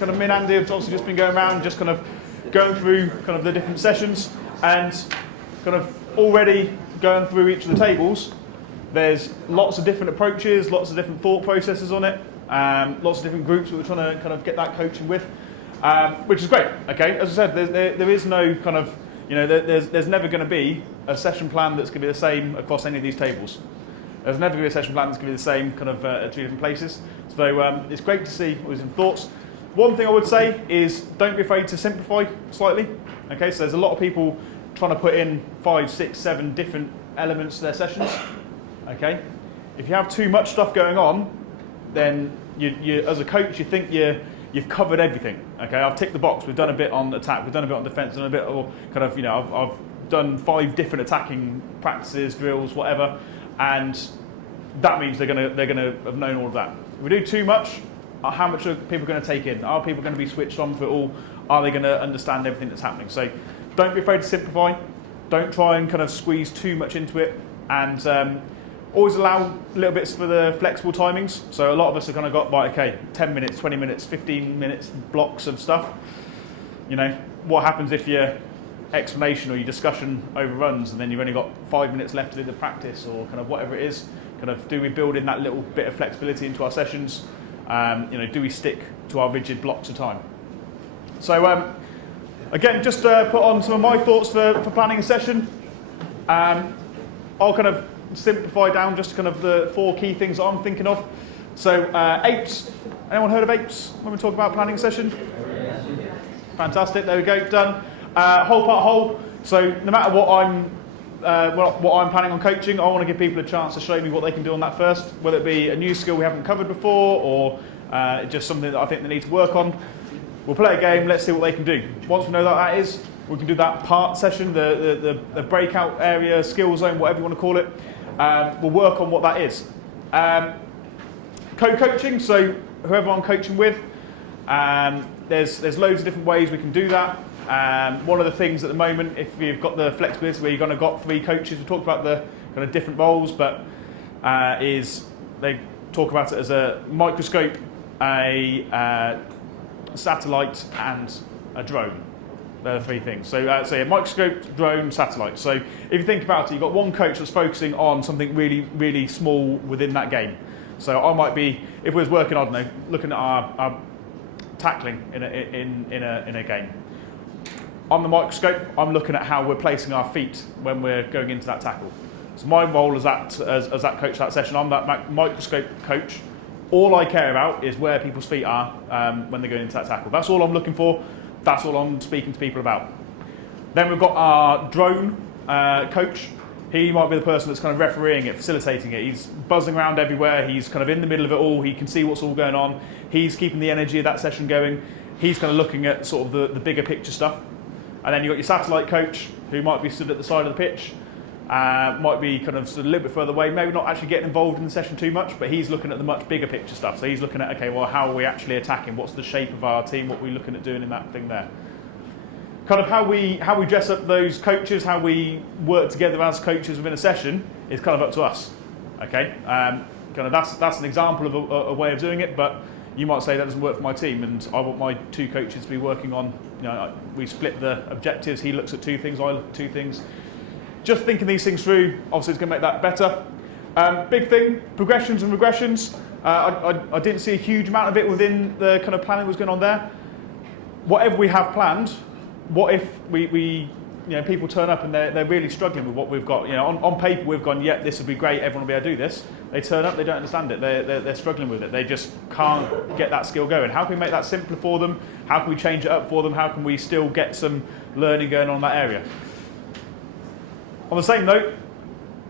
kind of me and Andy have obviously just been going around, just kind of going through kind of the different sessions, and kind of already going through each of the tables. There's lots of different approaches, lots of different thought processes on it, lots of different groups that we're trying to kind of get that coaching with, which is great. Okay, as I said, there is no kind of, there's never going to be a session plan that's going to be the same across any of these tables. There's never going to be a session plan that's going to be the same kind of at two different places. So it's great to see what some thoughts. One thing I would say is don't be afraid to simplify slightly. Okay, so there's a lot of people trying to put in 5, 6, 7 different elements to their sessions. Okay, if you have too much stuff going on, then you as a coach, you think you've covered everything. Okay, I've ticked the box. We've done a bit on attack. We've done a bit on defence. Done a bit of kind of I've done 5 different attacking practices, drills, whatever, and that means they're gonna have known all of that. If we do too much, how much are people going to take in? Are people going to be switched on for it all? Are they going to understand everything that's happening? So don't be afraid to simplify. Don't try and kind of squeeze too much into it, and always allow little bits for the flexible timings. So a lot of us have kind of got, right, okay, 10 minutes, 20 minutes, 15 minutes blocks of stuff. What happens if your explanation or your discussion overruns and then you've only got 5 minutes left to do the practice, or kind of whatever it is? Kind of, do we build in that little bit of flexibility into our sessions? Do we stick to our rigid blocks of time? So again, just put on some of my thoughts for planning a session. I'll kind of simplify down just kind of the 4 key things that I'm thinking of. So APES, anyone heard of APES when we talk about planning a session? Fantastic, there we go, done. Whole part whole, so no matter what I'm planning on coaching, I want to give people a chance to show me what they can do on that first, whether it be a new skill we haven't covered before, or just something that I think they need to work on. We'll play a game, let's see what they can do. Once we know what that is, we can do that part session, the breakout area, skill zone, whatever you want to call it. We'll work on what that is. Co-coaching, so whoever I'm coaching with, there's loads of different ways we can do that. One of the things at the moment, if you've got the flexibility where you're going to got 3 coaches, we talked about the kind of different roles, but is they talk about it as a microscope, a satellite, and a drone. They're the 3 things. So a microscope, drone, satellite. So if you think about it, you've got one coach that's focusing on something really, really small within that game. So I might be, if we was working, I don't know, looking at our tackling in a game. On the microscope, I'm looking at how we're placing our feet when we're going into that tackle. So my role as that coach that session, I'm that microscope coach. All I care about is where people's feet are when they're going into that tackle. That's all I'm looking for. That's all I'm speaking to people about. Then we've got our drone coach. He might be the person that's kind of refereeing it, facilitating it. He's buzzing around everywhere. He's kind of in the middle of it all. He can see what's all going on. He's keeping the energy of that session going. He's kind of looking at sort of the bigger picture stuff. And then you've got your satellite coach, who might be stood at the side of the pitch, might be kind of stood a little bit further away, maybe not actually getting involved in the session too much, but he's looking at the much bigger picture stuff. So he's looking at, okay, well, how are we actually attacking? What's the shape of our team? What are we looking at doing in that thing there? Kind of how we dress up those coaches, how we work together as coaches within a session is kind of up to us. Okay, kind of that's an example of a way of doing it, but you might say that doesn't work for my team, and I want my 2 coaches to be working on, we split the objectives, he looks at 2 things, I look at 2 things. Just thinking these things through, obviously, is going to make that better. Big thing, progressions and regressions. I didn't see a huge amount of it within the kind of planning that was going on there. Whatever we have planned, what if we people turn up and they're really struggling with what we've got? On paper we've gone, yeah, this would be great, everyone will be able to do this. They turn up, they don't understand it, they're struggling with it. They just can't get that skill going. How can we make that simpler for them? How can we change it up for them? How can we still get some learning going on in that area? On the same note,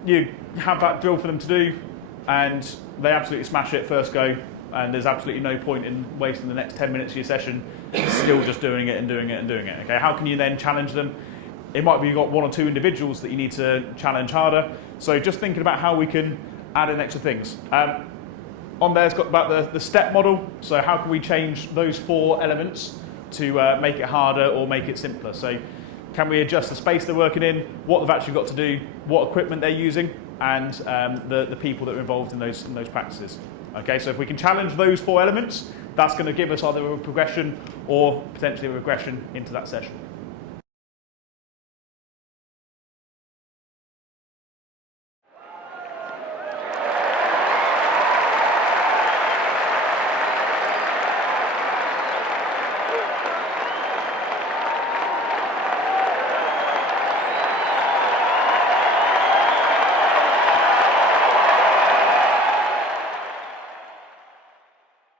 you have that drill for them to do, and they absolutely smash it first go, and there's absolutely no point in wasting the next 10 minutes of your session still just doing it and doing it and doing it. Okay, how can you then challenge them? It might be you've got 1 or 2 individuals that you need to challenge harder. So just thinking about how we can add in extra things. On there, it's got about the step model. So how can we change those 4 elements to make it harder or make it simpler? So can we adjust the space they're working in, what they've actually got to do, what equipment they're using, and the people that are involved in those practices. Okay, so if we can challenge those 4 elements, that's going to give us either a progression or potentially a regression into that session.